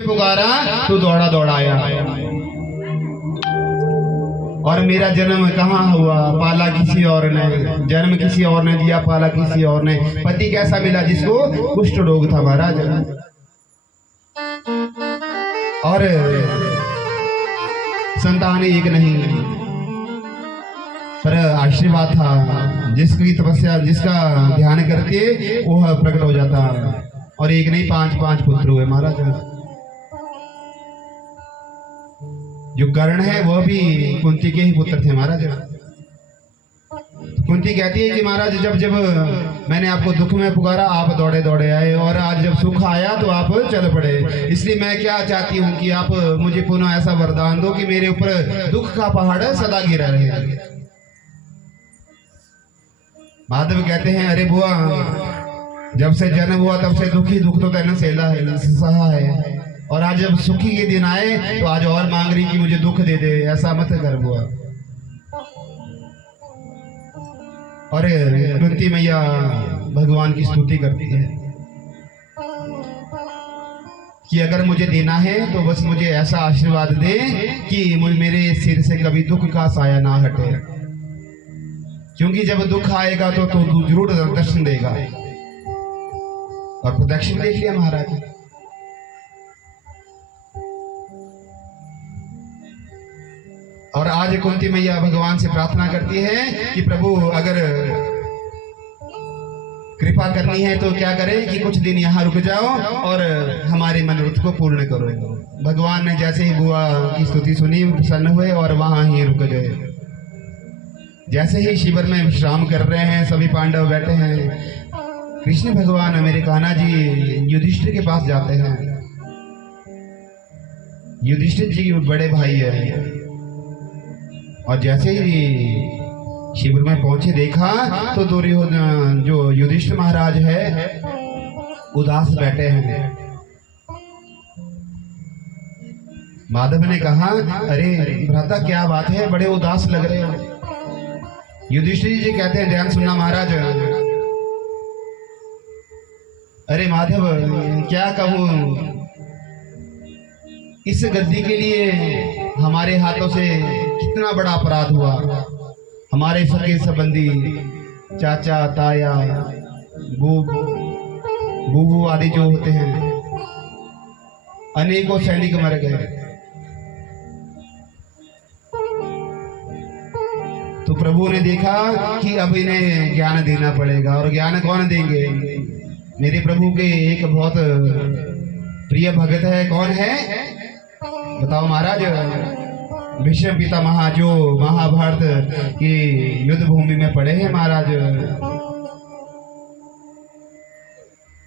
पुकारा तू दौड़ा दौड़ा आया। और मेरा जन्म कहाँ हुआ, पाला किसी और ने, जन्म किसी और ने दिया, पाला किसी और ने। पति कैसा मिला जिसको कुष्ठ रोग था महाराज, और संतान एक नहीं, पर आशीर्वाद था। जिसकी तपस्या, जिसका ध्यान करके वो प्रकट हो जाता। और एक नहीं, 5 पुत्र हुए महाराज। जो कर्ण है वह भी कुंती के ही पुत्र थे महाराज। कुंती कहती है कि महाराज जब जब मैंने आपको दुख में पुकारा आप दौड़े दौड़े आए, और आज जब सुख आया तो आप चल पड़े। इसलिए मैं क्या चाहती हूँ कि आप मुझे पुनः ऐसा वरदान दो कि मेरे ऊपर दुख का पहाड़ सदा गिरा रहे। माधव कहते हैं अरे बुआ, जब से जन्म हुआ तब से दुख ही दुख तो तैने सहला है, सहा है, और आज जब सुखी के दिन आए तो आज और मांग रही कि मुझे दुख दे दे। ऐसा मत कर बुआ। और कुंती मैया भगवान की स्तुति करती है कि अगर मुझे देना है तो बस मुझे ऐसा आशीर्वाद दे कि मेरे सिर से कभी दुख का साया ना हटे, क्योंकि जब दुख आएगा तो तू जरूर दर्शन देगा। और प्रत्यक्ष देख लिया महाराज। और आज कुंती मैया भगवान से प्रार्थना करती है कि प्रभु अगर कृपा करनी है तो क्या करें कि कुछ दिन यहाँ रुक जाओ और हमारे मनोरथ को पूर्ण करो। भगवान ने जैसे ही बुआ की स्तुति सुनी प्रसन्न हुए और वहां ही रुक गए। जैसे ही शिविर में विश्राम कर रहे हैं, सभी पांडव बैठे हैं, कृष्ण भगवान मेरे कान्हा जी युधिष्ठिर के पास जाते हैं। युधिष्ठिर जी बड़े भाई है। और जैसे ही शिविर में पहुंचे देखा तो दुर्योधन जो युधिष्ठिर महाराज है उदास बैठे हैं। माधव ने कहा अरे भ्राता क्या बात है, बड़े उदास लग रहे हो। युधिष्ठिर जी कहते हैं ध्यान सुनना महाराज। अरे माधव क्या कहूं, इस गद्दी के लिए हमारे हाथों से कितना बड़ा अपराध हुआ। हमारे सगे संबंधी चाचा ताया बूबू आदि जो होते हैं, अनेकों सैनिक मर गए। तो प्रभु ने देखा कि अब इन्हें ज्ञान देना पड़ेगा। और ज्ञान कौन देंगे? मेरे प्रभु के एक बहुत प्रिय भगत है। कौन है बताओ महाराज? भीष्म पितामह जो महाभारत की युद्ध भूमि में पड़े हैं महाराज,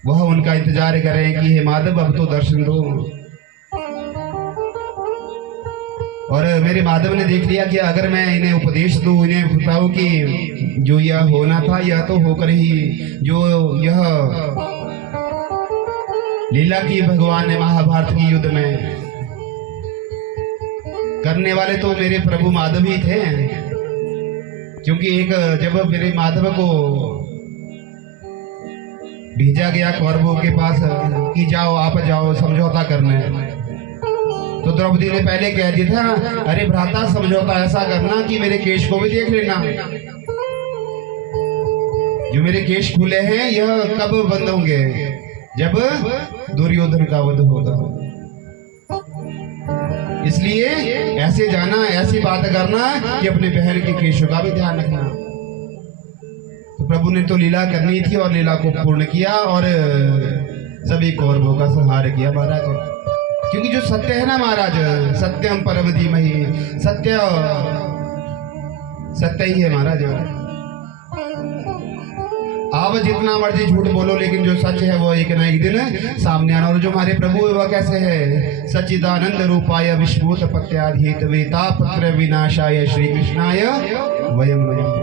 वह उनका इंतजार कर रहे हैं कि हे माधव अब तो दर्शन दो। और मेरे माधव ने देख लिया कि अगर मैं इन्हें उपदेश दूं, इन्हें बताऊं कि जो यह होना था यह तो होकर ही, जो यह लीला की भगवान ने महाभारत की युद्ध में, करने वाले तो मेरे प्रभु माधव ही थे। क्योंकि एक जब मेरे माधव को भेजा गया कौरवों के पास कि जाओ आप जाओ समझौता करने, तो द्रौपदी ने पहले कह दिया था अरे भ्राता समझौता ऐसा करना कि मेरे केश को भी देख लेना। जो मेरे केश खुले हैं यह कब बंद होंगे? जब दुर्योधन का वध होगा। इसलिए ऐसे जाना, ऐसी बात करना कि अपने बहन के केशों का भी ध्यान रखना। तो प्रभु ने तो लीला करनी थी और लीला को पूर्ण किया और सभी कौरवों का संहार किया महाराज। क्योंकि जो सत्य है ना महाराज, सत्यम परम धीमहि, सत्य सत्य ही है महाराज। आप जितना मर्जी झूठ बोलो लेकिन जो सच है वो एक ना एक दिन सामने आना। और जो हमारे प्रभु है वह कैसे है? सच्चिदानंद रूपाय विश्वोत्पत्त्याधि हेतवे तापत्रय विनाशाय श्री कृष्णाय वयम वयम।